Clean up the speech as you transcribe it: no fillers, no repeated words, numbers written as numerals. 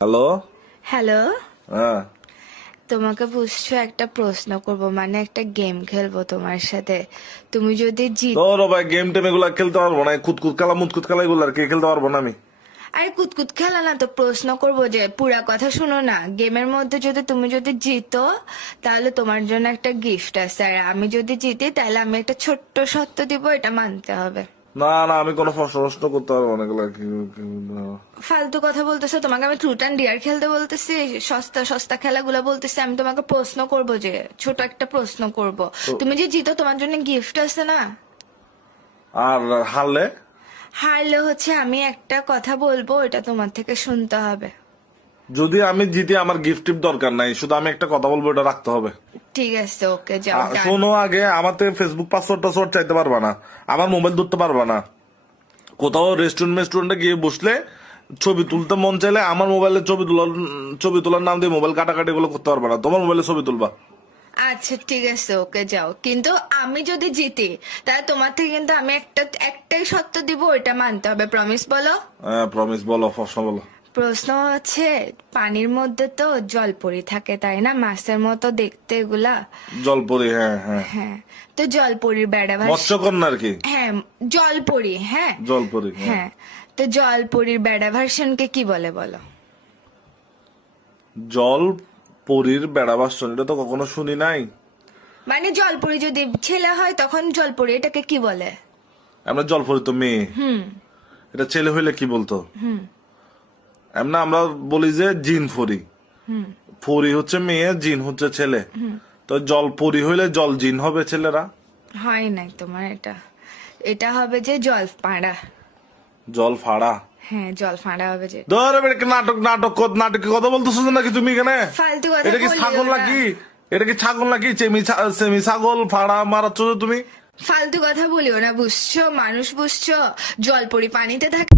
Hello. Hello, হ্যাঁ, তোমাকে বুঝছো একটা প্রশ্ন করব, মানে একটা গেম খেলবো তোমার সাথে। তুমি যদি জিত তোর ভাই গেম টেম এগুলা খেলতে পারবো না। কুতকুত খেলা মুতকুত খেলা এগুলো আর কি খেলতে পারবো না আমি। আরে কুতকুত খেলা না তো, প্রশ্ন করব যে পুরা কথা শুনো না। গেমের মধ্যে তুমি যদি জিতো তাহলে তোমার জন্য একটা গিফট আছে, আর আমি যদি জিতি তাহলে আমি একটা ছোট্ট সত্য দিব, এটা মানতে হবে। না না, আমি কোনো প্রশ্ন করতে পারবো না এগুলা ফালতু কথা বলতেছো, তোমাকে আমি ট্রুথ অ্যান্ড ডিয়ার খেলতে বলতেছি, সস্তা সস্তা খেলাগুলো বলতেছি। আমি তোমাকে প্রশ্ন করব, যে ছোট একটা প্রশ্ন করব। তুমি যে জিতো তোমার জন্য গিফট আছে না। আর হারলে? হারলে হচ্ছে আমি একটা কথা বলবো, এটা তোমার থেকে শুনতে হবে। যদি আমি জিতি আমার গিফট টিপ দরকার নাই, শুধু আমি একটা কথা বলবো, এটা রাখতে হবে। ঠিক আছে, ওকে, যাও done। শোনো, আগে আমার থেকে ফেসবুক পাসওয়ার্ড চাইতে পারবা না, আমার মোবাইল ধরতে পারবা না। কোথাও রেস্টুরেন্টে গিয়ে বসলে ছবি তুলতে মন চাইলে আমার মোবাইলে ছবি তোলার নাম দিয়ে মোবাইল কাটাকাটি এগুলো করতে পারবা না, তোমার মোবাইলে ছবি তুলবা। আচ্ছা ঠিক আছে, ওকে, যাও। কিন্তু আমি যদি জিতি তাহলে তোমার থেকে কিন্তু আমি একটাই সত্য দিব, এটা মানতে হবে। প্রমিস বলো। হ্যাঁ প্রমিস, বলো, প্রশ্ন বলো। প্রশ্ন হচ্ছে, পানির মধ্যে তো জলপরি থাকে তাই না, মাছের মতো দেখতে এগুলা। জলপরি, হ্যাঁ হ্যাঁ। হ্যাঁ, তো জলপরির বেড়া মৎস্যকন্যা আর কি। হ্যাঁ, জলপরি, হ্যাঁ জলপরি, হ্যাঁ। হ্যাঁ। তো জলপরির বেড়া ভার্সনকে কি বলে বলো? জল পরীর বেড়াবাসন, এটা তো কখনো শুনি নাই। মানে জলপরি যদি ছেলে হয় তখন জলপরি, এটাকে কি বলে? আমরা জলপরি তো মেয়ে, হুম এটা ছেলে হইলে কি বলতো? হুম এমনা আমরা বলি যে জিন ফরি। হুম ফরি হচ্ছে মেয়ে, জিন হচ্ছে ছেলে। তো জলপরি হইলে জল জিন হবে ছেলেরা। হয় নাই তোমার এটা। এটা হবে যে জল পাড়া। জল ফাড়া। হ্যাঁ, জল ফাড়া হবে যে। ধরে নাটকের কথা বলতেছো নাকি তুমি এখানে? ফালতু কথা এটা কি বলিও ছাগল না। নাকি? এটা কি ছাগল নাকি? সেমি ছাগল ফাড়া মারাচ্ছ যে তুমি। ফালতু কথা বলিও না, বুঝছো? মানুষ বুঝছো? জলপরি পানিতে থাকে।